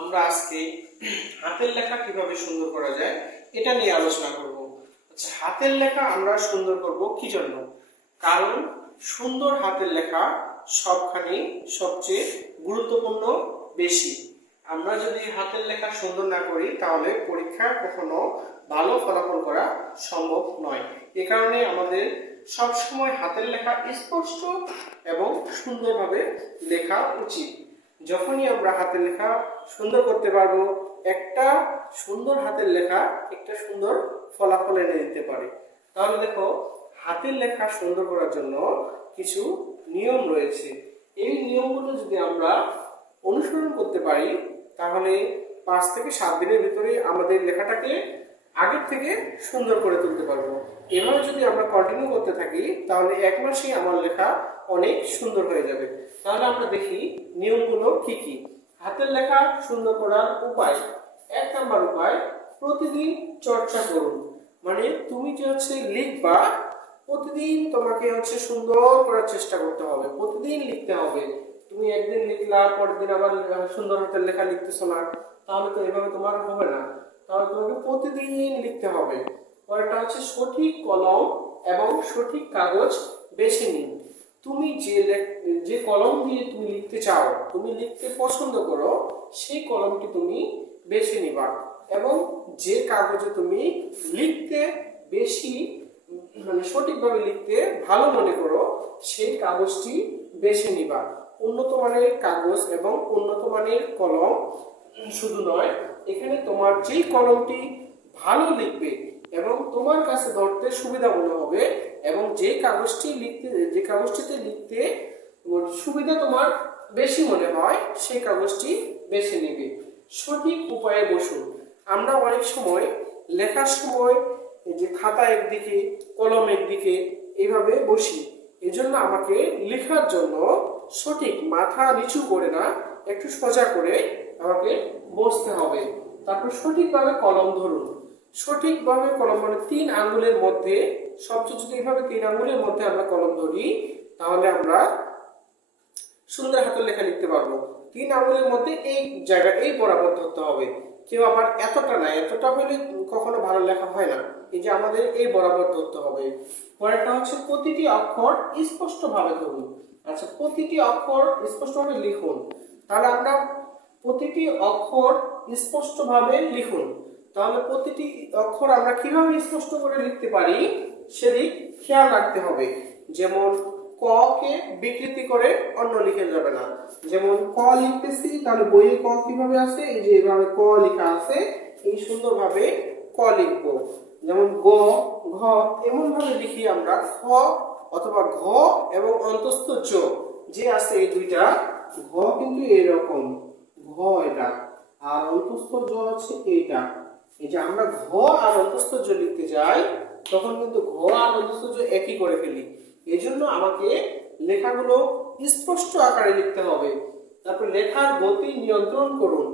আমরা আজকে হাতের লেখা কিভাবে সুন্দর করা যায় এটা নিয়ে আলোচনা করব। আচ্ছা, হাতের লেখা আমরা সুন্দর করব কি জন্য? কারণ সুন্দর হাতের লেখা সবখানে সবচেয়ে গুরুত্বপূর্ণ বেশি। আমরা যদি হাতের লেখা সুন্দর না করি তাহলে পরীক্ষায় কখনো ভালো ফলাফল করা সম্ভব নয়। এ কারণে আমাদের সব সময় হাতের লেখা স্পষ্ট এবং সুন্দরভাবে লেখা উচিত। যখনই আমরা হাতের লেখা সুন্দর করতে পারবো, একটা সুন্দর হাতের লেখা একটা সুন্দর ফলাফল এনে দিতে পারে। তাহলে দেখো, হাতের লেখা সুন্দর করার জন্য কিছু নিয়ম রয়েছে। এই নিয়মগুলো যদি আমরা অনুসরণ করতে পারি তাহলে 5 থেকে 7 দিনের ভিতরে আমাদের লেখাটাকে আগের থেকে সুন্দর করে তুলতে পারবো। এভাবে যদি আমরা কন্টিনিউ করতে থাকি তাহলে 1 মাসেই আমার লেখা অনেক সুন্দর হয়ে যাবে। তাহলে আমরা দেখি নিয়মগুলো কি কি। হাতের লেখা সুন্দর করার উপায়, 1 নাম্বার উপায়, প্রতিদিন চর্চা করুন। মানে তুমি যে লিখবা, প্রতিদিন তোমাকে সুন্দর করার চেষ্টা করতে হবে, প্রতিদিন লিখতে হবে। তুমি একদিন লিখলা, পরের দিন আবার সুন্দর হাতের লেখা লিখতেছো না, তাহলে তো এভাবে তোমার হবে না। তাহলে তোমাকে প্রতিদিন লিখতে হবে। পরেরটা সঠিক কলম এবং সঠিক কাগজ বেছে নিন। তুমি যে কলম দিয়ে তুমি লিখতে চাও, তুমি লিখতে পছন্দ করো, সেই কলমটি তুমি বেছে নিবা এবং যে কাগজে তুমি লিখতে বেশি সঠিকভাবে লিখতে ভালো মনে করো, সেই কাগজটি বেছে নিবা। উন্নত মানের কাগজ এবং উন্নত মানের কলম শুধু নয়, এখানে তোমার যেই কলমটি ভালো লিখবে এবং তোমার কাছে ধরতে সুবিধা মনে হবে এবং যে কাগজটিতে লিখতে সুবিধা তোমার বেশি মনে হয়, সেই কাগজটি বেছে নেবে। সঠিক উপায়ে বসুন। আমরা অনেক সময় লেখার সময় যে খাতা একদিকে কলম একদিকে এইভাবে বসি। এজন্য আমাকে লেখার জন্য সঠিক মাথা নিচু করে না, একটু সোজা করে আমাকে বসতে হবে। তারপর সঠিকভাবে কলম ধরুন। সঠিকভাবে কলম মানে 3 আঙ্গুলের মধ্যে, সবচেয়ে যদি এইভাবে 3 আঙ্গুলের মধ্যে আমরা কলম ধরি তাহলে আমরা সুন্দর হাতের লেখা লিখতে পারবো। 3 আঙ্গুলের মধ্যে এই জায়গা এই বরাবর ধরতে হবে। কেউ আবার এতটা না, এতটা হলে কখনো ভালো লেখা হয় না। এই যে আমাদের এই বরাবর ধরতে হবে। পরেরটা প্রতিটি অক্ষর স্পষ্টভাবে ধরুন। আচ্ছা, প্রতিটি অক্ষর স্পষ্টভাবে লিখুন। তাহলে আমরা প্রতিটি অক্ষর স্পষ্টভাবে লিখুন। তাহলে প্রতিটি অক্ষর আমরা কিভাবে স্পষ্ট করে লিখতে পারি সেদিক খেয়াল রাখতে হবে। যেমন ক কে বিকৃতি করে অন্য লিখে যাবে না। যেমন ক লিখতেছি, তাহলে বইয়ে ক কিভাবে আছে, এই যে এভাবে ক লেখা আছে, এই সুন্দরভাবে ক লিখবো। যেমন গ, ঘ এমন ভাবে লিখি আমরা। খ অথবা ঘ এবং অন্তস্থ জ যে আছে, এই দুইটা ঘ কিন্তু এরকম, ঘ এটা, আর অন্তস্থ জ আছে এইটা। এই যে আমরা ঘ আর অন্তস্থ জ লিখতে যাই তখন কিন্তু ঘ আর অন্তস্থ জ একই করে ফেলি। এজন্য আমাকে লেখাগুলো স্পষ্ট আকারে লিখতে হবে। তারপর লেখার গতি নিয়ন্ত্রণ করুন।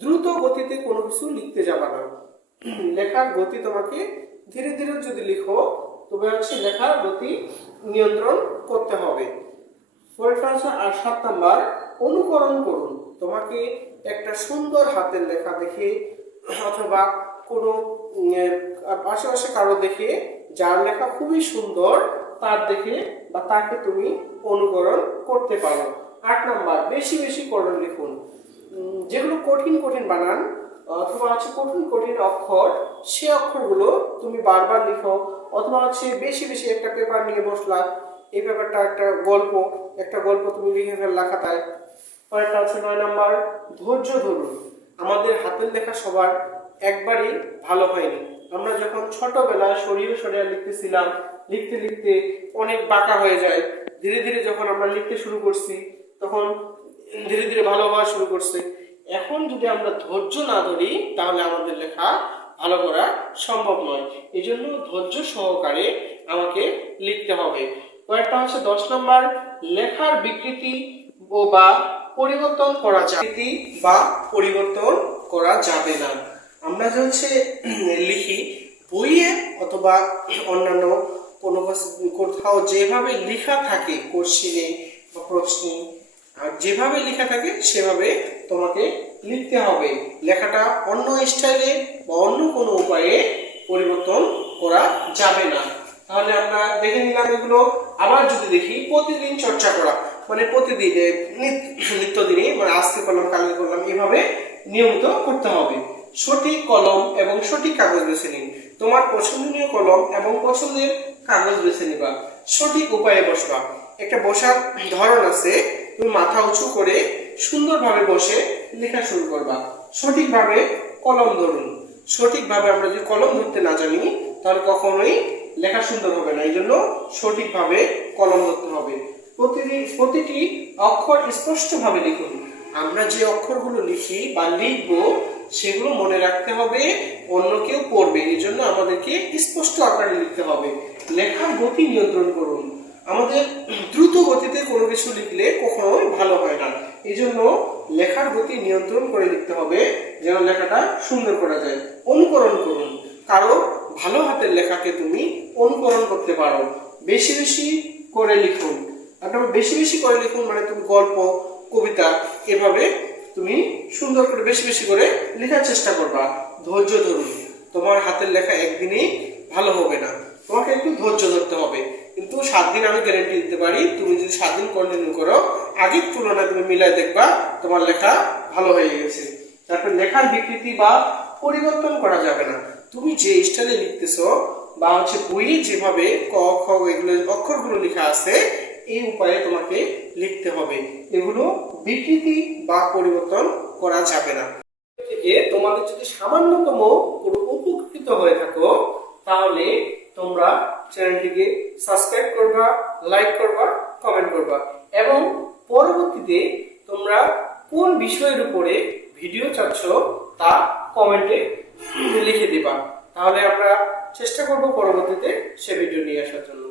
দ্রুত গতিতে কোনো কিছু লিখতে যাবে না। লেখার গতি তোমাকে ধীরে ধীরে যদি লিখো, তবে লেখার গতি নিয়ন্ত্রণ করতে হবে। পরেরটা আর 7 নাম্বার, অনুকরণ করুন। তোমাকে একটা সুন্দর হাতের লেখা দেখে অথবা কোনো আশেপাশে কারো দেখে, যার লেখা খুবই সুন্দর, তার দেখে বা তাকে তুমি অনুকরণ করতে পারো। 8 নাম্বার, বেশি বেশি করে লিখুন। যেগুলো কঠিন কঠিন বানান অথবা কঠিন কঠিন অক্ষর, সে অক্ষরগুলো তুমি বারবার লিখো। অথবা বেশি বেশি একটা পেপার নিয়ে বসলা, এই পেপারটা একটা গল্প তুমি লিখে ফেললা খাতায়। পরেরটা 9 নাম্বার, ধৈর্য ধরুন। আমাদের হাতের লেখা সবার একবারই ভালো হয়নি। আমরা যখন ছোটবেলায় সরিয়ে লিখতেছিলাম, লিখতে লিখতে অনেক বাঁকা হয়ে যায়। ধীরে ধীরে যখন আমরা লিখতে শুরু করছি তখন ধীরে ধীরে ভালো হওয়া শুরু করছে। এখন যদি আমরা ধৈর্য না ধরি তাহলে আমাদের লেখা ভালো করা সম্ভব নয়। এই জন্য ধৈর্য সহকারে আমাকে লিখতে হবে। কয়েকটা 10 নাম্বার, লেখার বিকৃতি বা পরিবর্তন করা যাবে না। আমরা লিখি বইয়ে অথবা অন্যান্য কোনো কোথাও যেভাবে লেখা থাকে কোশ্চিনে বা প্রশ্নে, আর যেভাবে লেখা থাকে সেভাবে তোমাকে লিখতে হবে। লেখাটা অন্য স্টাইলে বা অন্য কোনো উপায়ে পরিবর্তন করা যাবে না। তাহলে আমরা দেখে নিলাম এগুলো। আবার যদি দেখি প্রতিদিন চর্চা করা, মানে প্রতিদিন নিত্যদিনই, মানে আজকে করলাম কালকে করলাম, এভাবে নিয়মিত করতে হবে। সঠিক কলম এবং সঠিক কাগজ বেছে নিন। তোমার পছন্দনীয় কলম এবং পছন্দের কাগজ বেছে নিবা। সঠিক উপায়ে বসবা। একটা বসার ধরন আছে, তুমি মাথা উঁচু করে সুন্দরভাবে বসে লেখা শুরু করবা। সঠিকভাবে কলম ধরুন। সঠিকভাবে আমরা যদি কলম ধরতে না জানি তাহলে কখনোই লেখা সুন্দর হবে না। এই জন্য সঠিকভাবে কলম ধরতে হবে। প্রতিটি অক্ষর স্পষ্টভাবে লিখুন। আমরা যে অক্ষরগুলো লিখি বা লিখবো সেগুলো মনে রাখতে হবে, অন্য কেউ পড়বে, এই জন্য আমাদেরকে স্পষ্ট আকারে লিখতে হবে। লেখার গতি নিয়ন্ত্রণ করুন। আমাদের দ্রুত গতিতে কোনো কিছু লিখলে কখনোই ভালো হয় না। এই জন্য লেখার গতি নিয়ন্ত্রণ করে লিখতে হবে যেন লেখাটা সুন্দর করা যায়। অনুকরণ করুন। কারো ভালো হাতের লেখাকে তুমি অনুকরণ করতে পারো। বেশি বেশি করে লিখুন। আপনারা বেশি বেশি করে লিখুন, মানে তুমি গল্প, কবিতা, এভাবে তুমি সুন্দর করে বেশি বেশি করে লেখার চেষ্টা করবা। ধৈর্য ধরুন। তোমার হাতের লেখা একদিনেই ভালো হবে না, তোমাকে একটু ধৈর্য ধরতে হবে। কিন্তু 7 দিন আমি গ্যারান্টি দিতে পারি, তুমি যদি 7 দিন কন্টিনিউ করো, আগের তুলনায় তুমি মিলাই দেখবা তোমার লেখা ভালো হয়ে গেছে। তারপর লেখার বিকৃতি বা পরিবর্তন করা যাবে না। তুমি যে স্টাইলে লিখতেছো বা বইয়ে যেভাবে ক খ এগুলো অক্ষরগুলো লেখা আছে এই উপায়ে তোমাকে লিখতে হবে। এগুলো বিকৃতি বা পরিবর্তন করা যাবে না। থেকে তোমাদের যদি সামান্যতম কোনো উপকৃত হয়ে থাকো তাহলে তোমরা চ্যানেলটিকে সাবস্ক্রাইব করবা, লাইক করবা, কমেন্ট করবা এবং পরবর্তীতে তোমরা কোন বিষয়ের উপরে ভিডিও চাচ্ছ তা কমেন্টে লিখে দিবা। তাহলে আমরা চেষ্টা করব পরবর্তীতে সে ভিডিও নিয়ে আসার জন্য।